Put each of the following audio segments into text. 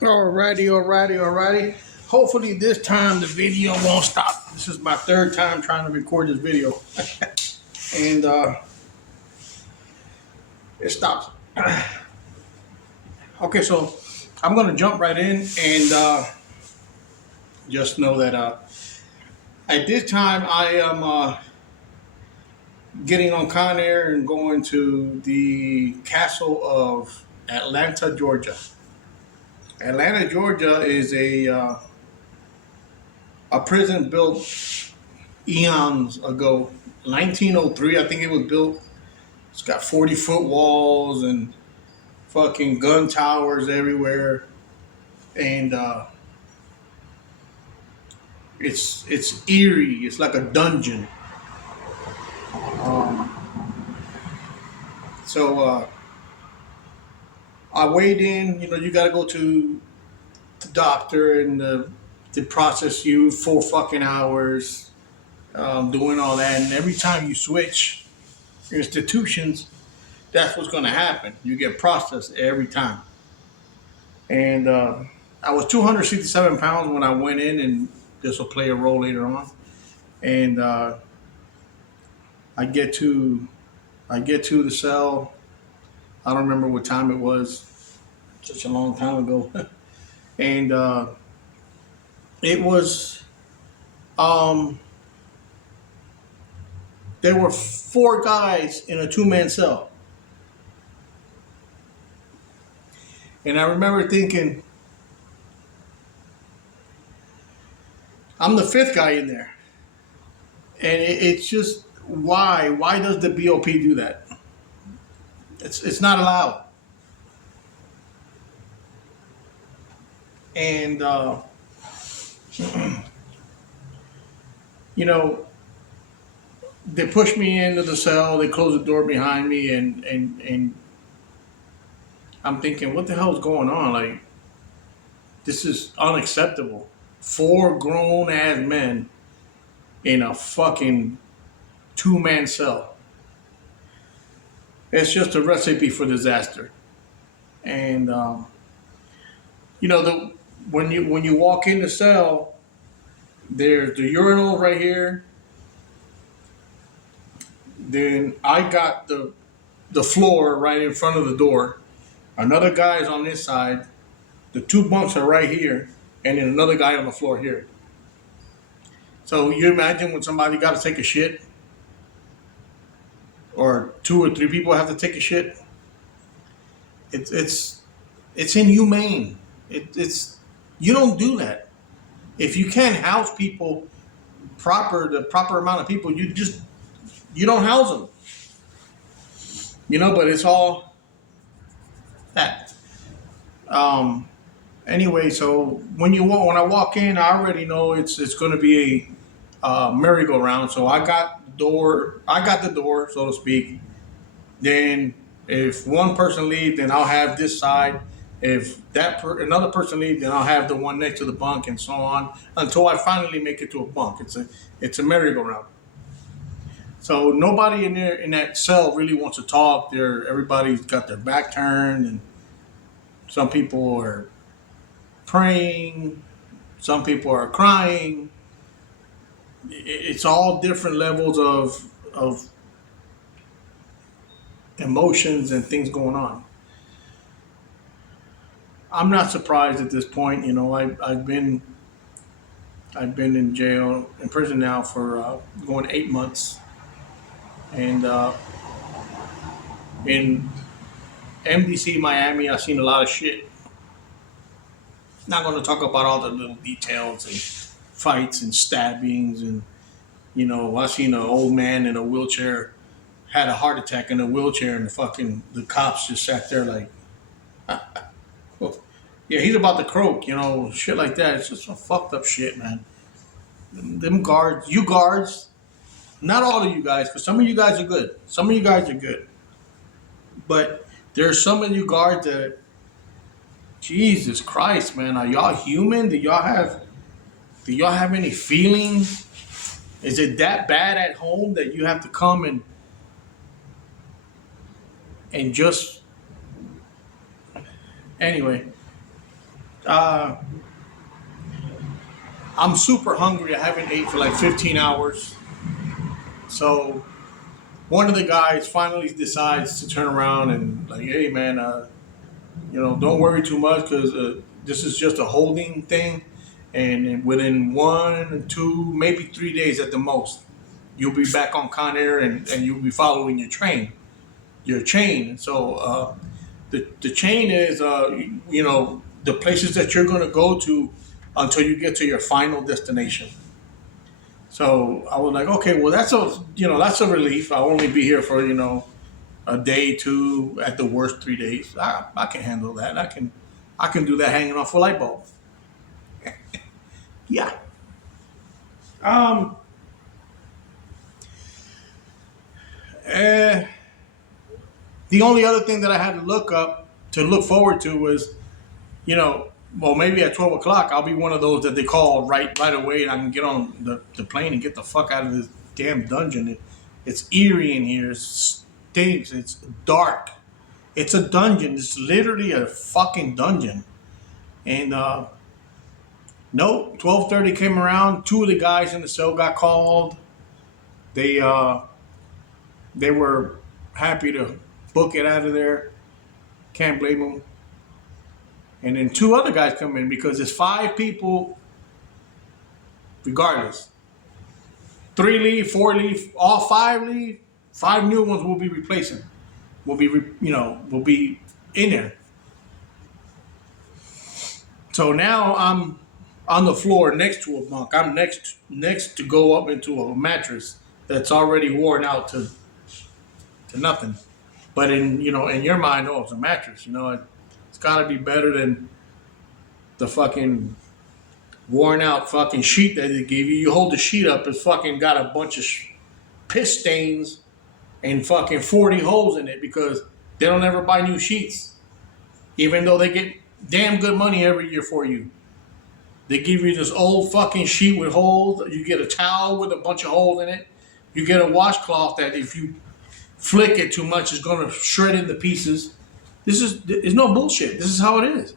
Alrighty. Hopefully this time the video won't stop. This is my third time trying to record this video. And it stops. Okay, so I'm going to jump right in and just know that at this time I am getting on Con Air and going to the castle of Atlanta, Georgia. Atlanta, Georgia is a prison built eons ago, 1903. I think it was built. It's got 40-foot walls and fucking gun towers everywhere, and it's eerie. It's like a dungeon. Um, so I weighed in. You know, you got to go to the doctor and to process you 4 fucking hours, doing all that, and every time you switch institutions, that's what's going to happen. You get processed every time. And I was 267 pounds when I went in, and this will play a role later on. And I get to the cell. I don't remember what time it was. Such a long time ago. And it was there were 4 guys in a 2-man cell. And I remember thinking, I'm the 5th guy in there. And it's just, why? Why does the BOP do that? It's not allowed. And you know, they pushed me into the cell. They closed the door behind me, and I'm thinking, what the hell is going on? Like, this is unacceptable. 4 grown ass men in a fucking 2-man cell. It's just a recipe for disaster. And you know, when you walk in the cell, there's the urinal right here. Then I got the floor right in front of the door. Another guy is on this side. The 2 bunks are right here, and then another guy on the floor here. So you imagine when somebody got to take a shit, or 2 or 3 people have to take a shit. It's inhumane. It's you don't do that. If you can't house people the proper amount of people, you don't house them. You know, but it's all that. Anyway, so when I walk in, I already know it's going to be a merry-go-round. So I got the door, so to speak. Then if one person leaves, then I'll have this side. If another person leaves, then I'll have the one next to the bunk, and so on until I finally make it to a bunk. It's a merry-go-round. So nobody in that cell really wants to talk. Everybody's got their back turned, and some people are praying, some people are crying. It's all different levels of emotions and things going on. I'm not surprised at this point. You know, I've been in prison now for going 8 months, and in MDC, Miami, I've seen a lot of shit. Not going to talk about all the little details and fights and stabbings, and you know, I've seen an old man in a wheelchair had a heart attack in a wheelchair, and the cops just sat there like, yeah, he's about to croak, you know, shit like that. It's just some fucked up shit, man. Them guards, you guards, not all of you guys, because some of you guys are good. Some of you guys are good, but there's some of you guards that, Jesus Christ, man, are y'all human? Do y'all have any feelings? Is it that bad at home that you have to come and just, anyway, Uh, I'm super hungry. I haven't ate for like 15 hours. So one of the guys finally decides to turn around and like, hey man, don't worry too much because this is just a holding thing, and within 1, 2, maybe 3 days at the most, you'll be back on Con Air and you'll be following your chain. So the chain is the places that you're going to go to until you get to your final destination. So I was like, okay, well that's a relief. I'll only be here for a day, two, at the worst 3 days. I can handle that. I can do that hanging off a light bulb. Yeah. Um. eh, the only other thing that I had to look forward to was, well, maybe at 12 o'clock I'll be one of those that they call right away, and I can get on the plane and get the fuck out of this damn dungeon. It's eerie in here. It stinks. It's dark. It's a dungeon. It's literally a fucking dungeon. And no, 12:30 came around. Two of the guys in the cell got called. They uh, they were happy to book it out of there. Can't blame them. And then two other guys come in because there's five people, regardless. Three leave, four leave, all five leave. Five new ones will be replacing. Will be in there. So now I'm on the floor next to a bunk. I'm next to go up into a mattress that's already worn out to nothing. But in your mind, oh, it's a mattress. It's got to be better than the fucking worn out fucking sheet that they gave you. You hold the sheet up, it's fucking got a bunch of piss stains and fucking 40 holes in it because they don't ever buy new sheets, even though they get damn good money every year for you. They give you this old fucking sheet with holes. You get a towel with a bunch of holes in it. You get a washcloth that if you flick it too much, it's going to shred into pieces. It's no bullshit. This is how it is.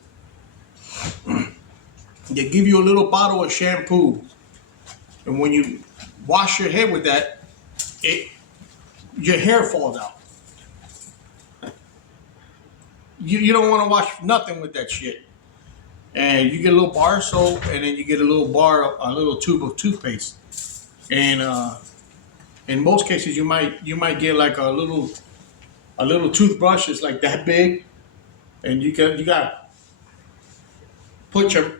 They give you a little bottle of shampoo, and when you wash your head with that, your hair falls out. You don't want to wash nothing with that shit. And you get a little bar of soap, and then you get a little tube of toothpaste. And in most cases, you might get like a little toothbrush. It's like that big, and you got to put your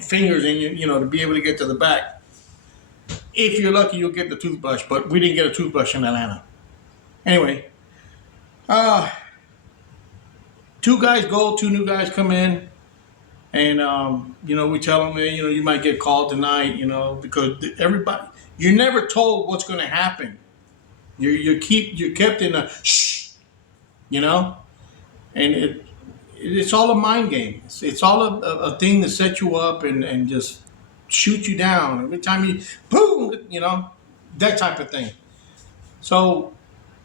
fingers in to be able to get to the back. If you're lucky, you'll get the toothbrush, but we didn't get a toothbrush in Atlanta. Anyway, two guys go, two new guys come in. And we tell them, you might get called tonight, because everybody, you're never told what's going to happen. You're kept in a shh, and it's all a mind game. It's all a thing to set you up and just shoot you down every time you boom, that type of thing. So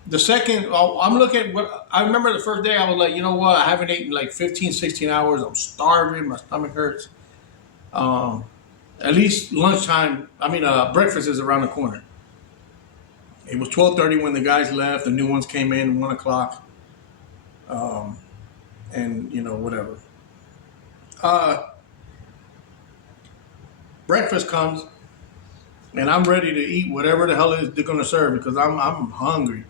the second, I'm looking at what I remember the first day. I was like, you know what? I haven't eaten like 15, 16 hours. I'm starving. My stomach hurts. At least lunchtime. Breakfast is around the corner. It was 12:30 when the guys left. The new ones came in 1 o'clock. And whatever. Breakfast comes, and I'm ready to eat whatever the hell they're gonna serve because I'm hungry.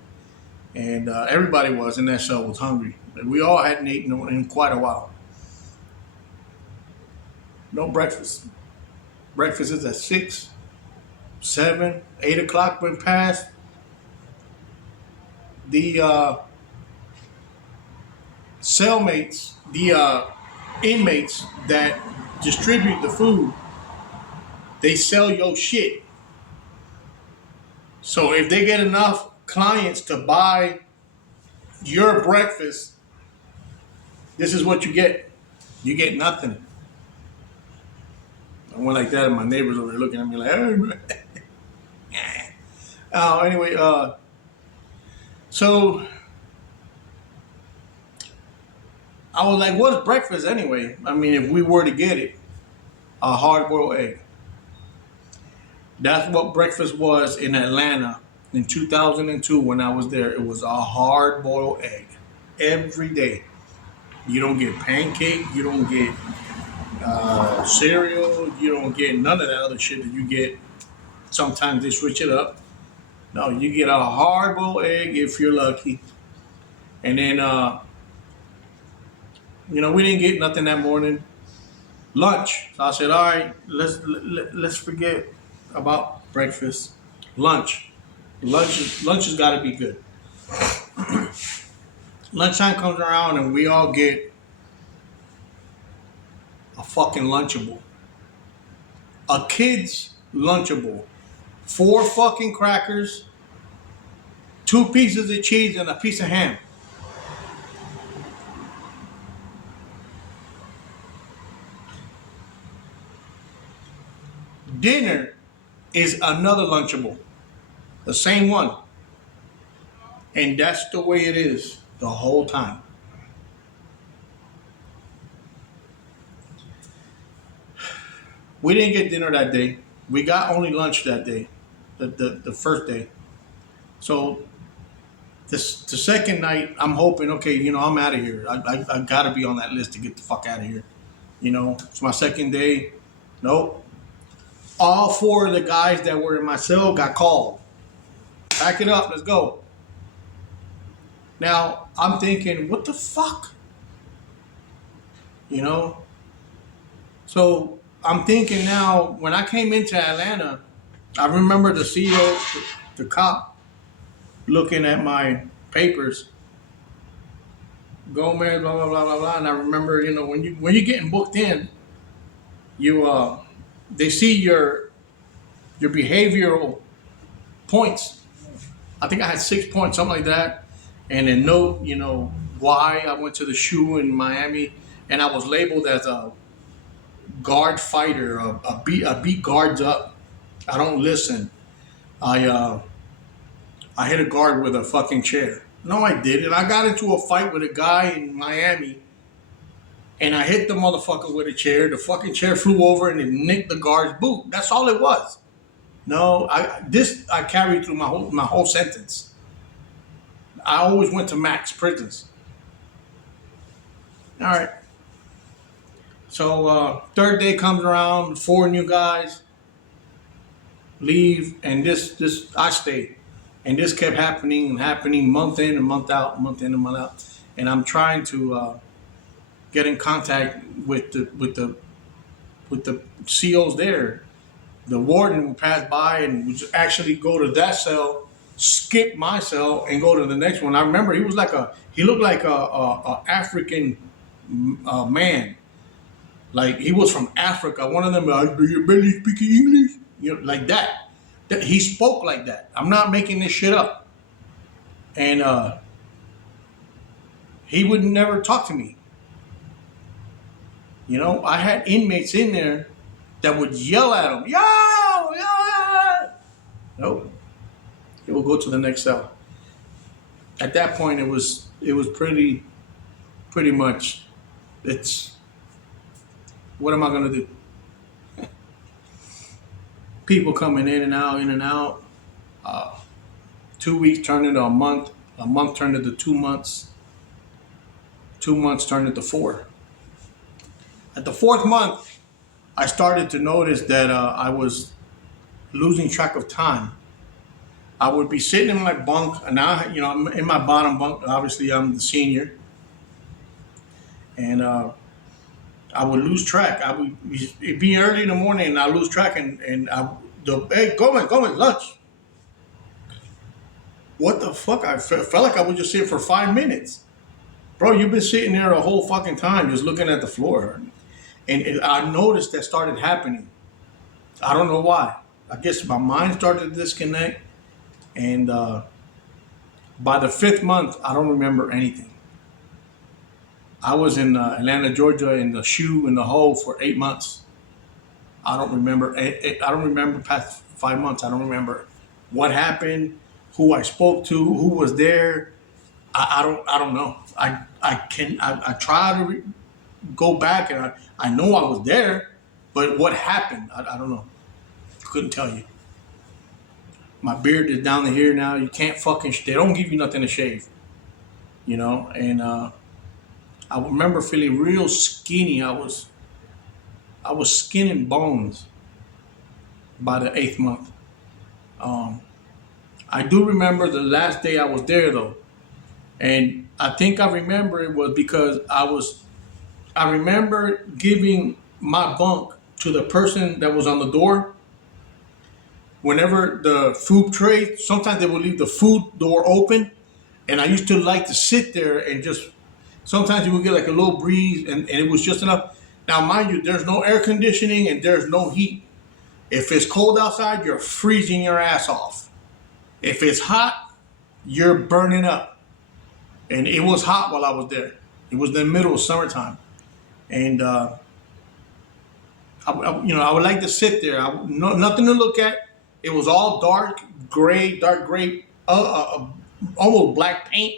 And everybody was in that cell was hungry. We all hadn't eaten in quite a while. No breakfast. Breakfast is at 6, 7, 8 o'clock went past. The cellmates, the inmates that distribute the food, they sell your shit. So if they get enough clients to buy your breakfast, this is what you get. You get nothing. I went like that, and my neighbors over there looking at me like, hey. Anyway, so I was like, what's breakfast anyway? I mean, if we were to get it, a hard boiled egg. That's what breakfast was in Atlanta in 2002 when I was there. It was a hard boiled egg every day. You don't get pancake, you don't get cereal, you don't get none of that other shit that you get. Sometimes they switch it up. No, you get a hard boiled egg if you're lucky. And then, we didn't get nothing that morning. Lunch. So I said, all right, let's forget about breakfast. Lunch. Lunch has got to be good. Lunchtime comes around and we all get a fucking Lunchable. A kid's Lunchable. 4 fucking crackers, 2 pieces of cheese, and a piece of ham. Dinner is another Lunchable. The same one. And that's the way it is the whole time. We didn't get dinner that day. We got only lunch that day, the first day. So the second night, I'm hoping, okay, I'm out of here. I got to be on that list to get the fuck out of here. It's my second day. Nope. All 4 of the guys that were in my cell got called. Pack it up. Let's go. Now, I'm thinking, what the fuck? So I'm thinking now, when I came into Atlanta, I remember the CEO, the cop, looking at my papers, Gomez, blah, blah, blah, blah, blah. And I remember, when you're getting booked in, they see your behavioral points. I think I had 6 points, something like that. And then note, why I went to the shoe in Miami, and I was labeled as a guard fighter, a beat guards up. I don't listen. I hit a guard with a fucking chair. No, I didn't. I got into a fight with a guy in Miami, and I hit the motherfucker with a chair. The fucking chair flew over and it nicked the guard's boot. That's all it was. No, I carried through my whole sentence. I always went to max prisons. All right. So third day comes around, 4 new guys leave, and this I stayed, and this kept happening, month in and month out, and I'm trying to get in contact with the COs there. The warden would pass by and would actually go to that cell, skip my cell, and go to the next one. I remember he looked like a African man. Like he was from Africa. One of them, do you barely speak English? Like that. He spoke like that. I'm not making this shit up. And he would never talk to me. I had inmates in there that would yell at him, yo. Nope. He will go to the next cell. At that point, it was pretty much, what am I going to do? People coming in and out. 2 weeks turned into a month. A month turned into 2 months. 2 months turned into 4. At the 4th month, I started to notice that I was losing track of time. I would be sitting in my bunk, and I'm in my bottom bunk. Obviously, I'm the senior, and I would lose track. It'd be early in the morning, and I lose track, hey, Gomez, lunch. What the fuck? I felt like I was just sitting for 5 minutes. Bro, you've been sitting there the whole fucking time just looking at the floor. And I noticed that started happening. I don't know why. I guess my mind started to disconnect. And by the 5th month, I don't remember anything. I was in Atlanta, Georgia, in the shoe in the hole for 8 months. I don't remember. I don't remember past 5 months. I don't remember what happened, who I spoke to, who was there. I don't know. I try to go back, and I know I was there, but what happened, I don't know. Couldn't tell you. My beard is down to here now. You can't fucking. They don't give you nothing to shave, you know. And I remember feeling real skinny. I was skin and bones by the 8th month. Um, I do remember the last day I was there though, and I think I remember it was because I remember giving my bunk to the person that was on the door. Whenever the food tray, sometimes they would leave the food door open, and I used to like to sit there and just. Sometimes you would get like a little breeze, and it was just enough. Now, mind you, there's no air conditioning and there's no heat. If it's cold outside, you're freezing your ass off. If it's hot, you're burning up. And it was hot while I was there. It was the middle of summertime, and I would like to sit there. Nothing to look at. It was all dark gray, almost black paint.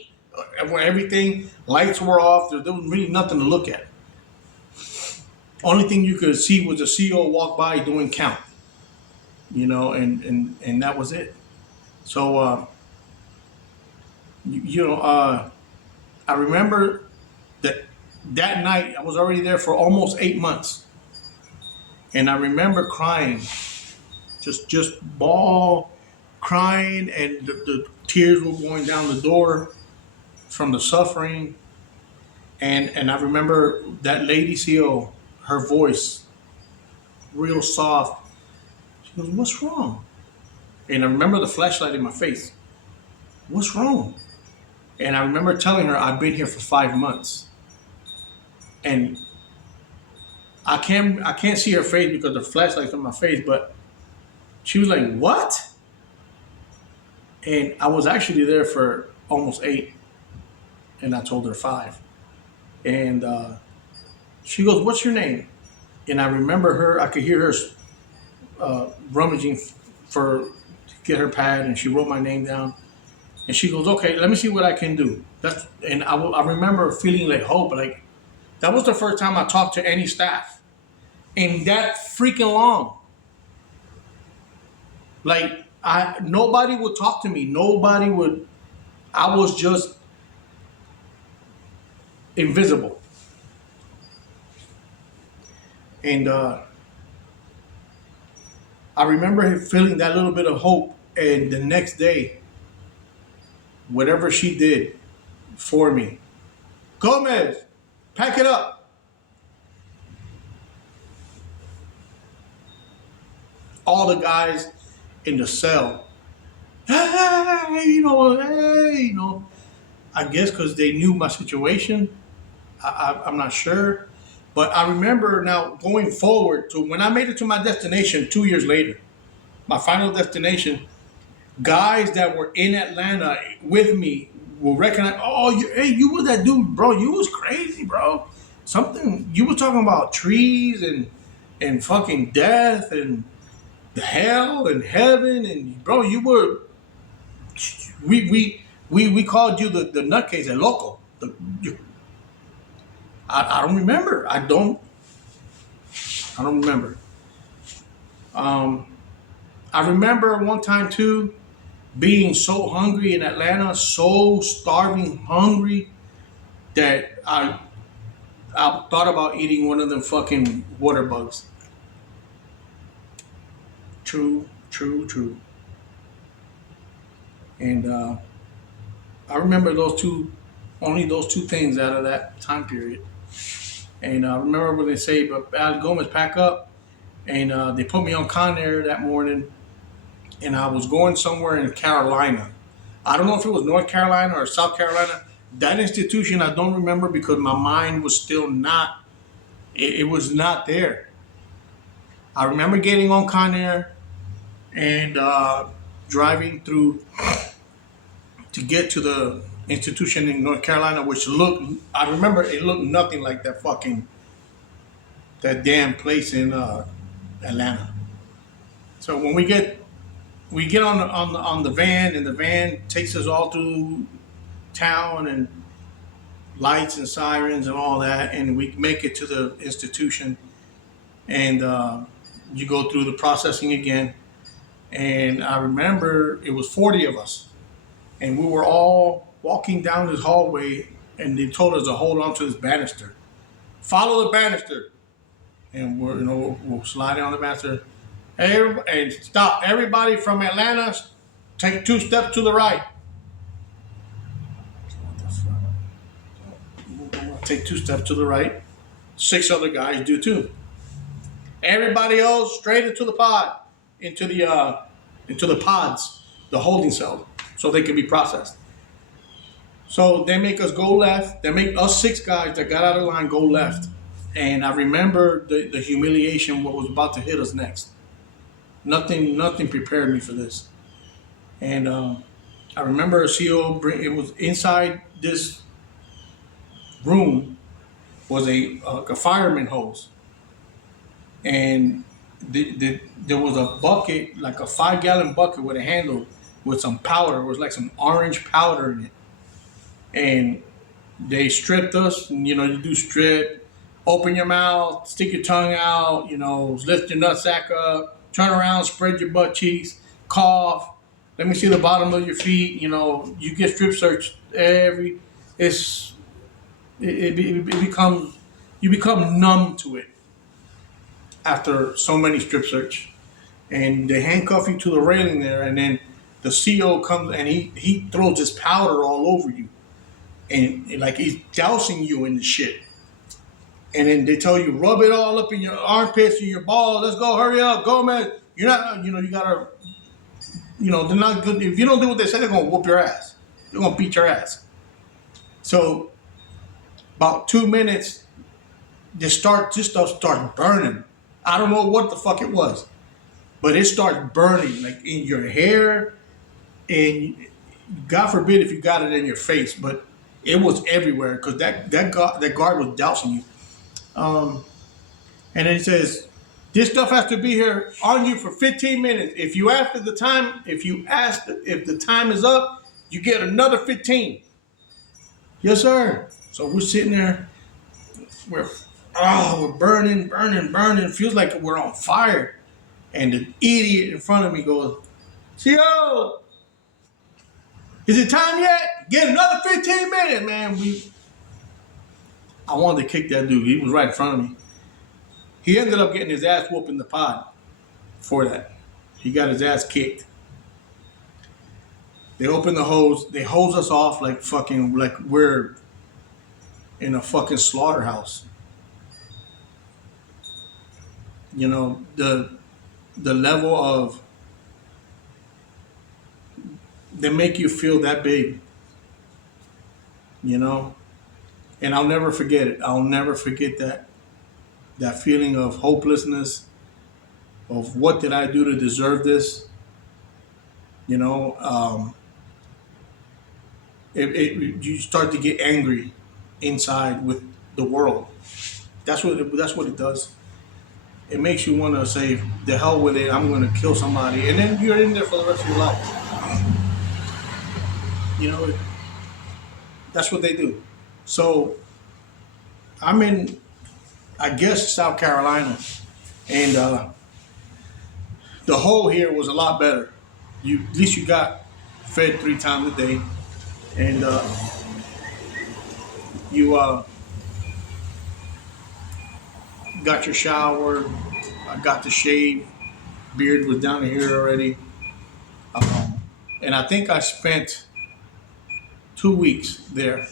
Where everything lights were off. There was really nothing to look at. Only thing you could see was the CEO walk by doing count, and that was it. So I remember that night I was already there for almost 8 months, and I remember crying, just bawl crying, and the tears were going down the door from the suffering, and I remember that lady CEO, her voice, real soft. She goes, "What's wrong?" And I remember the flashlight in my face. "What's wrong?" And I remember telling her I've been here for 5 months, and I can't see her face because the flashlight's in my face, but she was like, "What?" And I was actually there for almost 8, and I told her 5. And she goes, "What's your name?" And I remember her. I could hear her rummaging for to get her pad, and she wrote my name down. And she goes, "Okay, let me see what I can do." I remember feeling like hope. Like that was the first time I talked to any staff, and that freaking long. Like nobody would talk to me. Nobody would. I was just invisible. And I remember feeling that little bit of hope. And the next day, whatever she did for me, Gomez, pack it up. All the guys in the cell, hey. I guess because they knew my situation. I'm not sure. But I remember now going forward to when I made it to my destination 2 years later, my final destination, guys that were in Atlanta with me will recognize, "Oh, you were that dude, bro. You was crazy, bro. Something, you were talking about trees and fucking death and the hell and heaven, and bro, you were, we called you the nutcase, el loco." I don't remember. I don't remember. Um, I remember one time too, being so hungry in Atlanta, so starving, hungry that I thought about eating one of them fucking water bugs. True, true, true. And I remember only those two things out of that time period. And I remember when they say, "But Al Gomez, pack up." And they put me on Conair that morning, and I was going somewhere in Carolina. I don't know if it was North Carolina or South Carolina. That institution I don't remember because my mind was still not. It was not there. I remember getting on Conair and driving through to get to the institution in North Carolina, which I remember it looked nothing like that damn place in Atlanta. So when we get on the van, and the van takes us all through town and lights and sirens and all that, and we make it to the institution, and you go through the processing again. And I remember it was 40 of us, and we were all walking down this hallway, and they told us to hold on to this banister. Follow the banister, and we're sliding on the banister. And stop! Everybody from Atlanta, take 2 steps to the right. Take 2 steps to the right. 6 other guys do too. Everybody else straight into the pod, into the pods, the holding cell, so they can be processed. So they make us go left. They make us 6 guys that got out of line go left. And I remember the humiliation, what was about to hit us next. Nothing prepared me for this. And I remember a CO, it was inside this room was a fireman hose. And there was a bucket, like a 5-gallon bucket with a handle with some powder. It was like some orange powder in it. And they stripped us, and you do strip, open your mouth, stick your tongue out, lift your nutsack up, turn around, spread your butt cheeks, cough, let me see the bottom of your feet, you get strip searched you become numb to it after so many strip search. And they handcuff you to the railing there, and then the CO comes and he throws this powder all over you. And like he's dousing you in the shit. And then they tell you, rub it all up in your armpits and your balls. Let's go, hurry up, go, man. You're not, you gotta, they're not good. If you don't do what they say, they're gonna whoop your ass. They're gonna beat your ass. So about 2 minutes, this stuff starts burning. I don't know what the fuck it was, but it starts burning like in your hair, and God forbid if you got it in your face, but it was everywhere because that guard was dousing you. And then he says, this stuff has to be here on you for 15 minutes. If the time is up, you get another 15. Yes, sir. So we're sitting there, we're burning. It feels like we're on fire. And the idiot in front of me goes, CO, is it time yet? Get another 15 minutes, man. I wanted to kick that dude. He was right in front of me. He ended up getting his ass whooped in the pod for that. He got his ass kicked. They open the hose. They hose us off like we're in a fucking slaughterhouse. The level of, they make you feel that big, and I'll never forget it. I'll never forget that feeling of hopelessness, of what did I do to deserve this? You start to get angry inside with the world. That's what it does. It makes you want to say, the hell with it, I'm going to kill somebody. And then you're in there for the rest of your life. That's what they do. So I'm in, I guess, South Carolina. And the hole here was a lot better. At least you got fed 3 times a day. And you got your shower. I got to shave. Beard was down here already. And I think I spent 2 weeks there.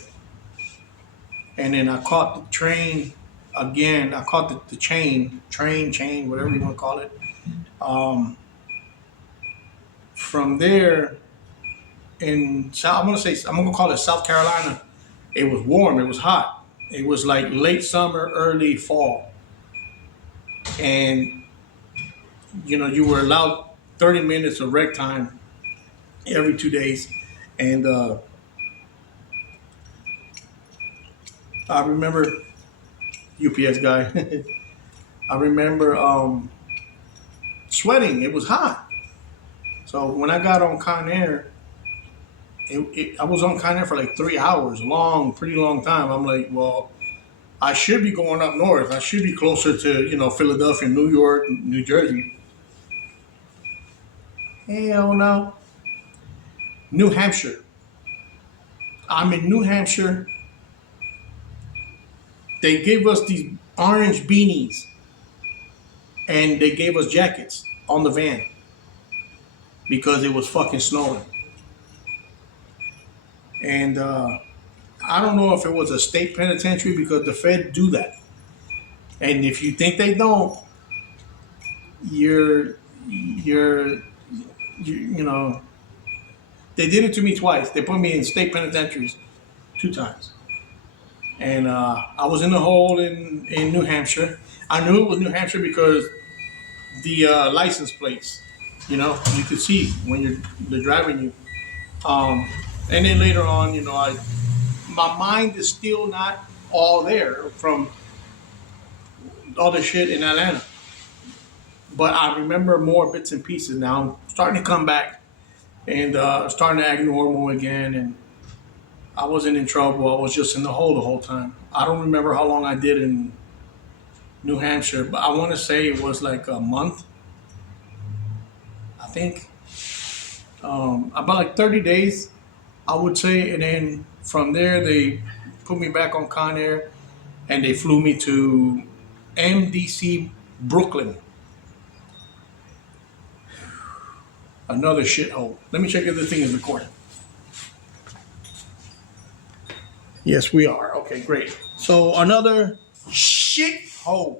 And then I caught the train again. I caught the train, whatever you want to call it. From there, I'm gonna call it South Carolina. It was warm. It was hot. It was like late summer, early fall. And you were allowed 30 minutes of rec time every 2 days. And I remember, UPS guy, I remember sweating. It was hot. So when I got on Con Air, I was on Con Air for like 3 hours, pretty long time. I'm like, well, I should be going up north. I should be closer to, Philadelphia, New York, New Jersey. Hell no. New Hampshire. I'm in New Hampshire. They gave us these orange beanies and they gave us jackets on the van because it was fucking snowing. And I don't know if it was a state penitentiary because the Fed do that. And if you think they don't, you're, you know, they did it to me twice. They put me in state penitentiaries 2 times. And I was in the hole in New Hampshire. I knew it was New Hampshire because the license plates, you could see when they're driving you. And then later on, my mind is still not all there from all the shit in Atlanta. But I remember more bits and pieces now. I'm starting to come back and starting to act normal again. And I wasn't in trouble. I was just in the hole the whole time. I don't remember how long I did in New Hampshire, but I want to say it was like a month, I think. About like 30 days, I would say. And then from there, they put me back on Con Air and they flew me to MDC Brooklyn. Another shithole. Let me check if this thing is recording. Yes, we are. Okay, great. So another shithole.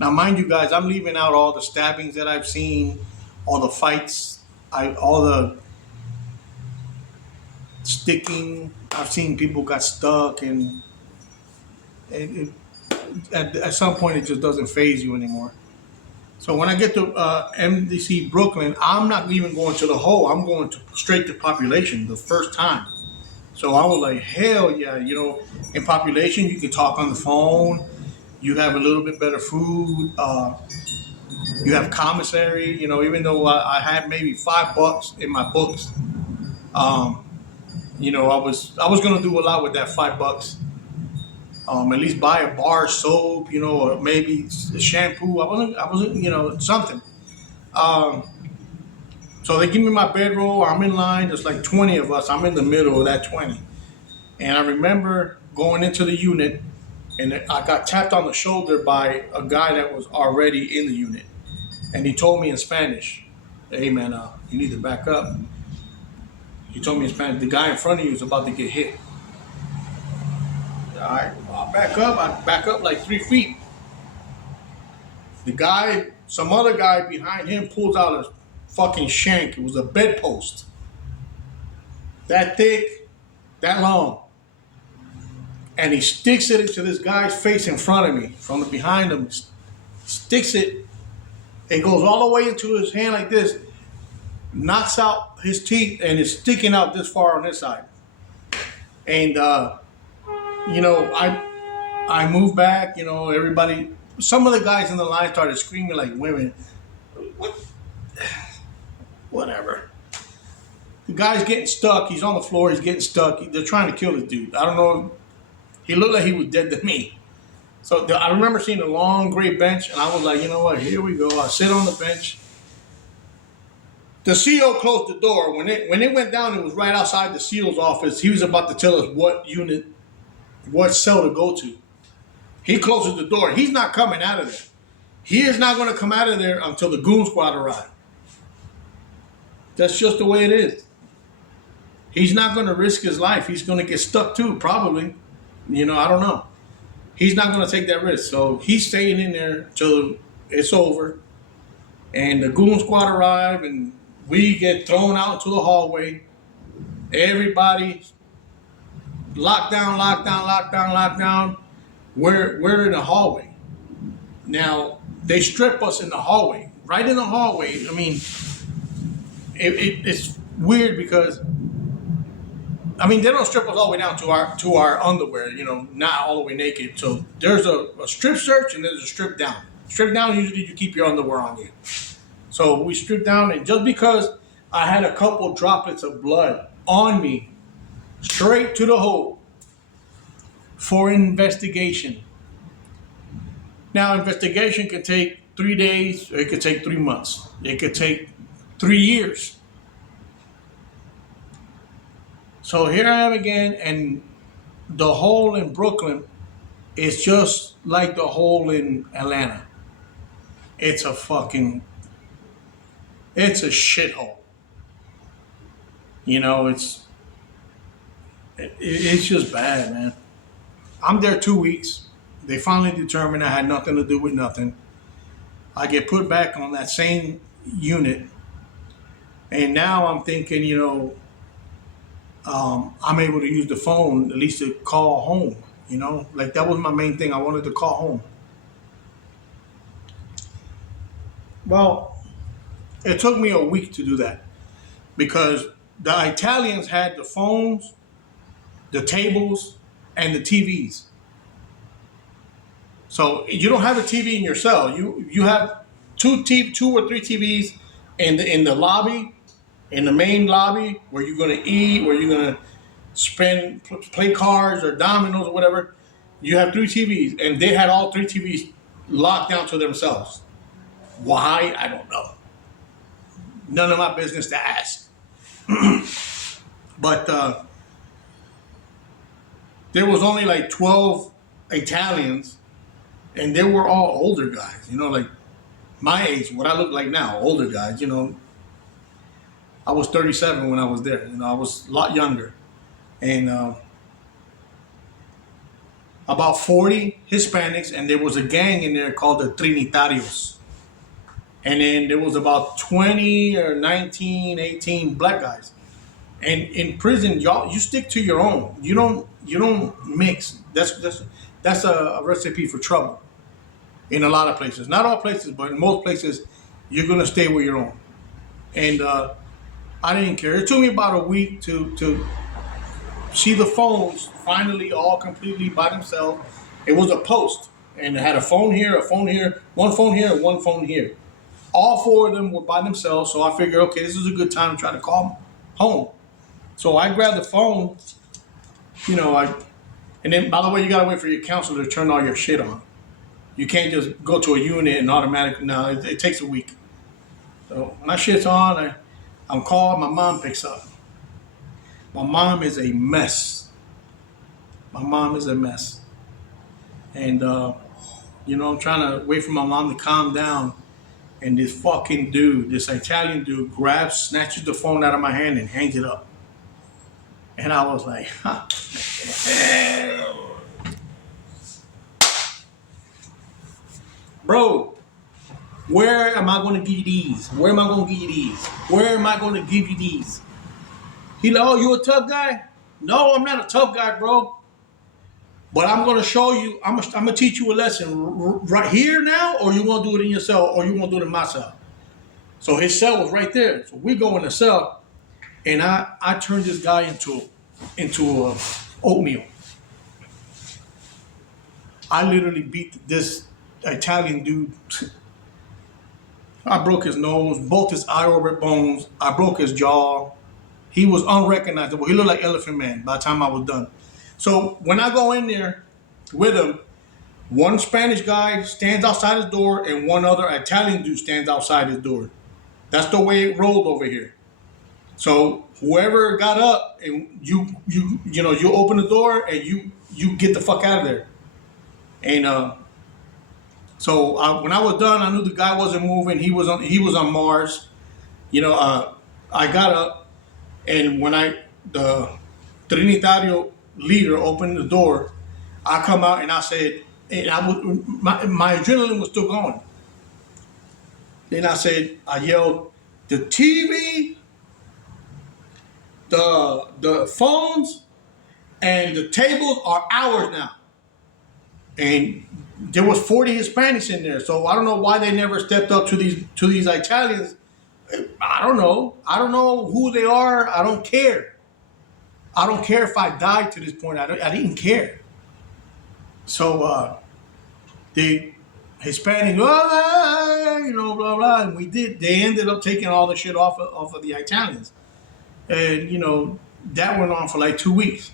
Now, mind you guys, I'm leaving out all the stabbings that I've seen, all the fights, all the sticking. I've seen people got stuck, and at some point it just doesn't faze you anymore. So when I get to MDC Brooklyn, I'm not even going to the hole. I'm going straight to population the first time. So I was like, hell yeah, in population you can talk on the phone. You have a little bit better food. You have commissary. Even though I had maybe $5 in my books, I was gonna do a lot with that $5. At least buy a bar of soap, or maybe a shampoo. I wasn't, something. So they give me my bedroll. I'm in line. There's like 20 of us. I'm in the middle of that 20. And I remember going into the unit, and I got tapped on the shoulder by a guy that was already in the unit. And he told me in Spanish, hey man, you need to back up. He told me in Spanish, the guy in front of you is about to get hit. All right, I'll back up. I back up like 3 feet. Some other guy behind him pulls out a fucking shank. It was a bedpost. That thick, that long. And he sticks it into this guy's face in front of me, from behind him. Sticks it. It goes all the way into his hand like this. Knocks out his teeth, and it's sticking out this far on his side. And I moved back. Everybody. Some of the guys in the line started screaming like women. What? Whatever. The guy's getting stuck. He's on the floor. He's getting stuck. They're trying to kill this dude. I don't know. He looked like he was dead to me. So I remember seeing a long gray bench, and I was like, you know what? Here we go. I sit on the bench. The CO closed the door. When it went down, it was right outside the CO's office. He was about to tell us what cell to go to. He closes the door. He's not coming out of there. He is not going to come out of there until the goon squad arrive. That's just the way it is. He's not going to risk his life. He's going to get stuck too, probably. I don't know. He's not going to take that risk. So he's staying in there till it's over. And the goon squad arrive, and we get thrown out into the hallway. Everybody locked down. We're in the hallway. Now, they strip us in the hallway. Right in the hallway. I mean, it's weird because they don't strip us all the way down to our underwear, not all the way naked. So there's a strip search and there's a strip down. Strip down, usually you keep your underwear on you. So we stripped down, and just because I had a couple droplets of blood on me, straight to the hole for investigation. Now, investigation could take 3 days, or it could take 3 months, it could take 3 years. So here I am again, and the hole in Brooklyn is just like the hole in Atlanta. It's a fucking, it's a shithole. You know, it's just bad, man. I'm there 2 weeks. They finally determined I had nothing to do with nothing. I get put back on that same unit, and now I'm thinking, I'm able to use the phone at least to call home. Like that was my main thing. I wanted to call home. Well, it took me a week to do that because the Italians had the phones, the tables, and the TVs. So you don't have a TV in your cell. You have two or three TVs in the lobby, in the main lobby where you're gonna eat, where you're gonna play cards or dominoes or whatever. You have three TVs, and they had all three TVs locked down to themselves. Why? I don't know. None of my business to ask. But there was only like 12 Italians, and they were all older guys, like my age, what I look like now, older guys, I was 37 when I was there, I was a lot younger. And about 40 Hispanics, and there was a gang in there called the Trinitarios. And then there was about 20 or 19, 18 black guys. And in prison, y'all, you stick to your own. You don't mix. That's a recipe for trouble. In a lot of places, not all places, but in most places, you're gonna stay with your own. And I didn't care. It took me about a week to see the phones finally all completely by themselves. It was a post, and it had a phone here, one phone here, and one phone here. All four of them were by themselves, so I figured, okay, this is a good time to try to call home. So I grabbed the phone, and then, by the way, you gotta wait for your counselor to turn all your shit on. You can't just go to a unit and automatically, no, it takes a week. So my shit's on, I'm called, my mom picks up. My mom is a mess. And, I'm trying to wait for my mom to calm down. And this fucking dude, this Italian dude, snatches the phone out of my hand and hangs it up. And I was like, huh. Bro, where am I going to give you these? Where am I going to give you these? Where am I going to give you these? He like, oh, you a tough guy? No, I'm not a tough guy, bro. But I'm going to show you, I'm going to teach you a lesson right here now, or you want to do it in your cell, or you want to do it in my cell. So his cell was right there. So we go in the cell, and I turned this guy into oatmeal. I literally beat this Italian dude. I broke his nose, both his eye orbit bones. I broke his jaw. He was unrecognizable. He looked like Elephant Man by the time I was done. So when I go in there with him, one Spanish guy stands outside his door and one other Italian dude stands outside his door. That's the way it rolled over here. So whoever got up and you open the door and you get the fuck out of there. And so when I was done, I knew the guy wasn't moving. He was on Mars. I got up, and when the Trinitario leader opened the door, I come out and I said, and my adrenaline was still going. Then I yelled, the TV, the phones, and the tables are ours now. And there was 40 Hispanics in there, so I don't know why they never stepped up to these Italians. I don't know who they are. I don't care. I don't care if I died to this point. I didn't care. So they Hispanics, you know, blah blah. And we did. They ended up taking all the shit off of the Italians, and you know that went on for like 2 weeks.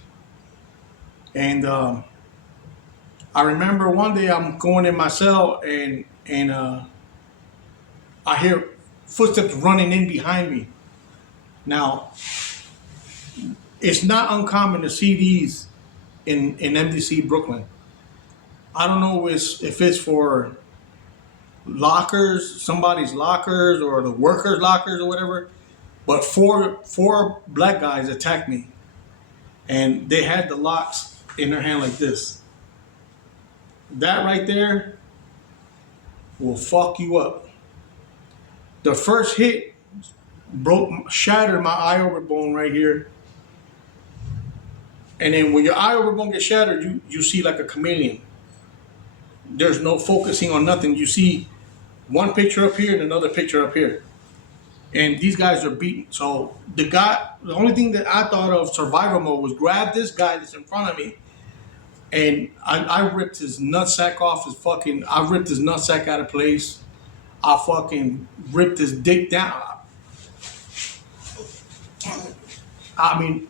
And I remember one day I'm going in my cell and I hear footsteps running in behind me. Now it's not uncommon to see these in MDC Brooklyn. I don't know if it's for lockers, somebody's lockers, or the workers' lockers or whatever. But four black guys attacked me, and they had the locks in their hand like this. That right there will fuck you up. The first hit shattered my eye over bone right here. And then when your eye over bone gets shattered, you see like a chameleon. There's no focusing on nothing. You see one picture up here and another picture up here. And these guys are beaten. So the only thing that I thought of survival mode was grab this guy that's in front of me, and I ripped his nutsack off I ripped his nutsack out of place. I fucking ripped his dick down. I mean,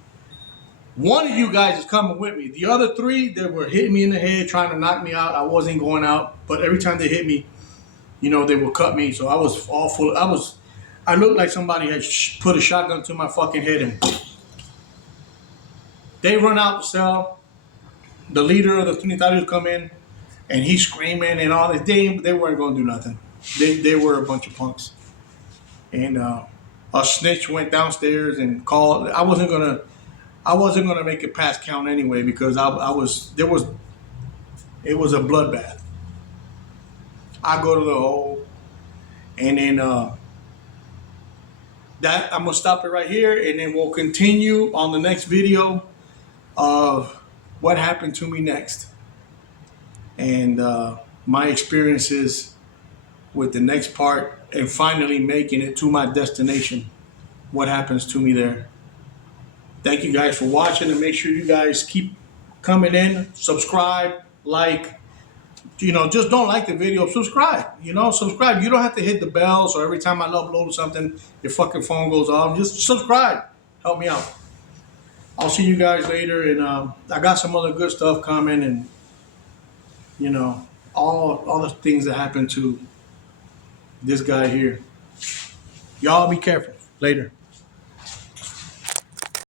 one of you guys is coming with me. The other three, they were hitting me in the head, trying to knock me out. I wasn't going out, but every time they hit me, you know, they would cut me. So I was all full. I looked like somebody had put a shotgun to my fucking head, and they run out the cell. The leader of the Trinitarios come in, and he's screaming and all this. They weren't going to do nothing. They were a bunch of punks. And a snitch went downstairs and called. I wasn't gonna make it past count anyway because it was a bloodbath. I go to the hole, and then that I'm gonna stop it right here, and then we'll continue on the next video of what happened to me next, and my experiences with the next part, and finally making it to my destination. What happens to me there? Thank you guys for watching, and make sure you guys keep coming in, subscribe, like. You know, just don't like the video, subscribe. You know, subscribe. You don't have to hit the bell so every time I upload something, your fucking phone goes off. Just subscribe. Help me out. I'll see you guys later, and I got some other good stuff coming, and you know, all the things that happened to this guy here. Y'all be careful. Later.